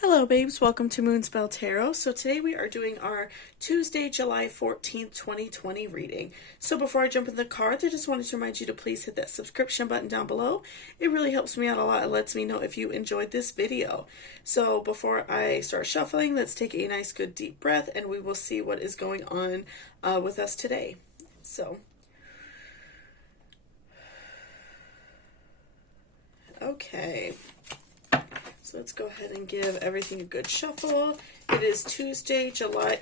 Hello babes, welcome to Moonspell Tarot. So today we are doing our Tuesday, July 14th, 2020 reading. So before I jump in the cards, I just wanted to remind you to please hit that subscription button down below. It really helps me out a lot. It lets me know if you enjoyed this video. So before I start shuffling, let's take a nice good deep breath and we will see what is going on with us today. Okay. So let's go ahead and give everything a good shuffle. It is Tuesday, July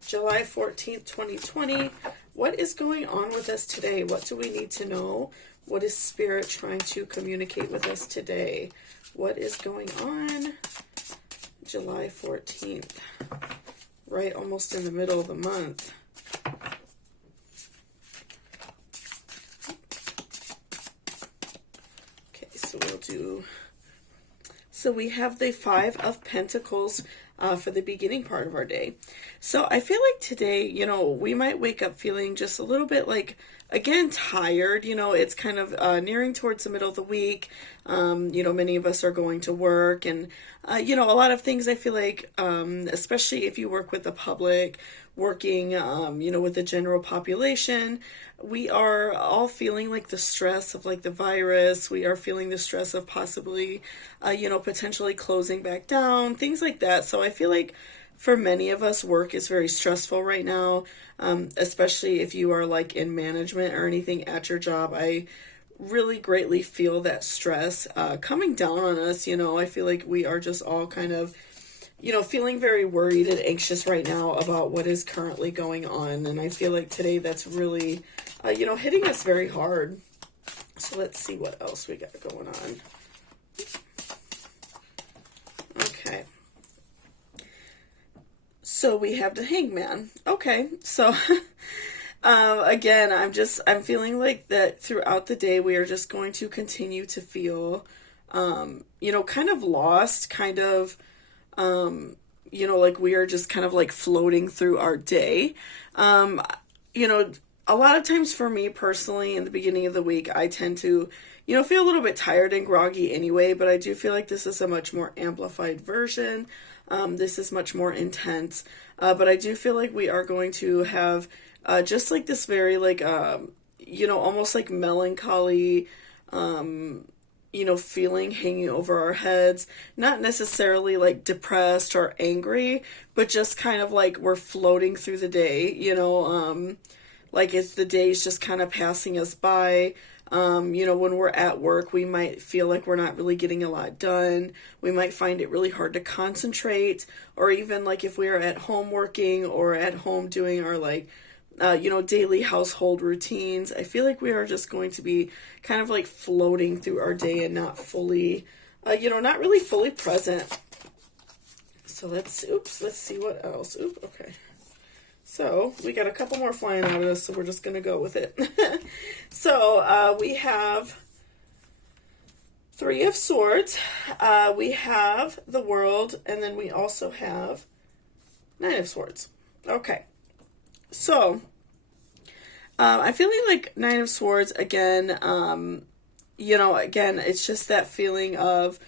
14th, 2020. What is going on with us today? What do we need to know? What is Spirit trying to communicate with us today? What is going on? July 14th. Right almost in the middle of the month. Okay, so we'll do... So we have the Five of Pentacles for the beginning part of our day. So I feel like today, we might wake up feeling just a little bit like, again, tired. It's kind of nearing towards the middle of the week. Many of us are going to work and, a lot of things I feel like, especially if you work with the public, working, with the general population, we are all feeling like the stress of like the virus. We are feeling the stress of possibly, potentially closing back down, things like that. So I feel like for many of us, work is very stressful right now, especially if you are like in management or anything at your job. I really greatly feel that stress coming down on us. I feel like we are just all kind of feeling very worried and anxious right now about what is currently going on. And I feel like today that's really, hitting us very hard. So let's see what else we got going on. Okay. So we have the Hangman. Okay. So, again, I'm feeling like that throughout the day, we are just going to continue to feel, kind of lost, kind of, like we are just kind of like floating through our day. A lot of times for me personally, in the beginning of the week, I tend to, feel a little bit tired and groggy anyway, but I do feel like this is a much more amplified version. This is much more intense, but I do feel like we are going to have, just like this very like, almost like melancholy, feeling hanging over our heads, not necessarily like depressed or angry, but just kind of like we're floating through the day, like it's the day's just kind of passing us by. When we're at work, we might feel like we're not really getting a lot done. We might find it really hard to concentrate, or even like if we are at home working or at home doing our like daily household routines, I feel like we are just going to be kind of like floating through our day and not fully, not really fully present. So let's see what else. Okay. So we got a couple more flying out of this, so we're just going to go with it. So we have Three of Swords. We have the World, and then we also have Nine of Swords. Okay. So, I'm feeling like Nine of Swords again, again, it's just that feeling of,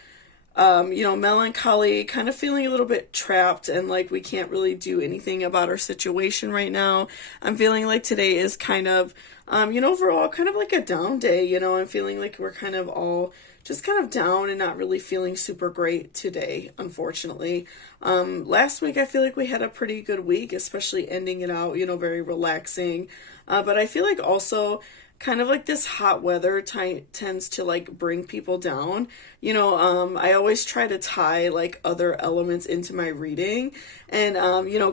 melancholy, kind of feeling a little bit trapped and like we can't really do anything about our situation right now. I'm feeling like today is kind of, overall kind of like a down day, I'm feeling like we're kind of all just kind of down and not really feeling super great today, unfortunately. Last week, I feel like we had a pretty good week, especially ending it out, very relaxing. But I feel like also kind of like this hot weather tends to like bring people down. I always try to tie like other elements into my reading and,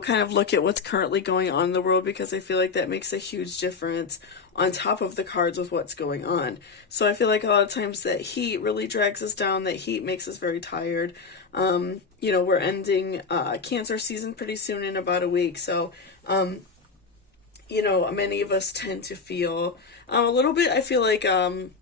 kind of look at what's currently going on in the world, because I feel like that makes a huge difference on top of the cards with what's going on. So I feel like a lot of times that heat really drags us down. That heat makes us very tired. We're ending Cancer season pretty soon in about a week. So, many of us tend to feel a little bit, I feel like, on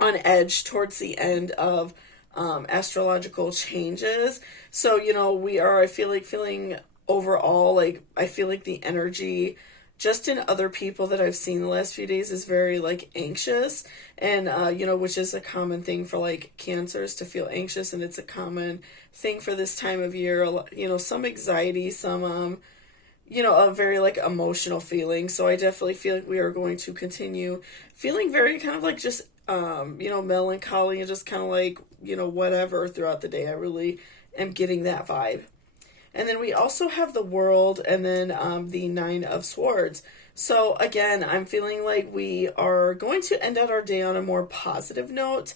edge towards the end of astrological changes. So, we are, I feel like, feeling overall, like, I feel like the energy just in other people that I've seen the last few days is very like anxious, and you know, which is a common thing for like cancers to feel anxious, and it's a common thing for this time of year. You know, some anxiety, some you know, a very like emotional feeling. So I definitely feel like we are going to continue feeling very kind of like just you know, melancholy and just kind of like, you know, whatever throughout the day. I really am getting that vibe. And then we also have the World, and then the Nine of Swords. So again, I'm feeling like we are going to end out our day on a more positive note.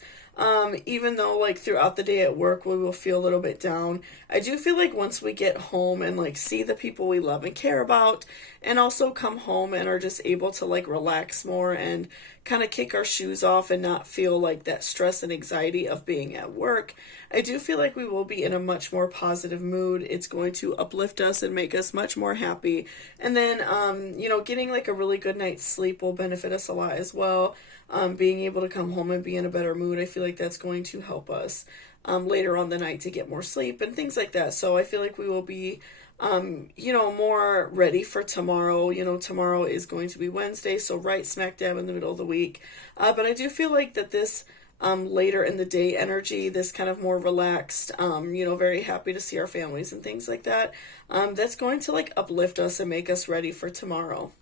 Even though like throughout the day at work we will feel a little bit down, I do feel like once we get home and like see the people we love and care about, and also come home and are just able to like relax more and kind of kick our shoes off and not feel like that stress and anxiety of being at work, I do feel like we will be in a much more positive mood. It's going to uplift us and make us much more happy. And then, you know, getting like a really good night's sleep will benefit us a lot as well. Being able to come home and be in a better mood, I feel like that's going to help us later on the night to get more sleep and things like that. So I feel like we will be, you know, more ready for tomorrow. You know, tomorrow is going to be Wednesday, so right smack dab in the middle of the week. But I do feel like that this later in the day energy, this kind of more relaxed, you know, very happy to see our families and things like that, that's going to like uplift us and make us ready for tomorrow.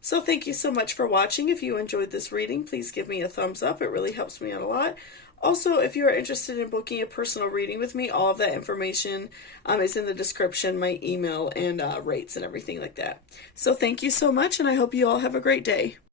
So thank you so much for watching. If you enjoyed this reading, please give me a thumbs up. It really helps me out a lot. Also, if you are interested in booking a personal reading with me, all of that information is in the description, my email and rates and everything like that. So thank you so much, and I hope you all have a great day.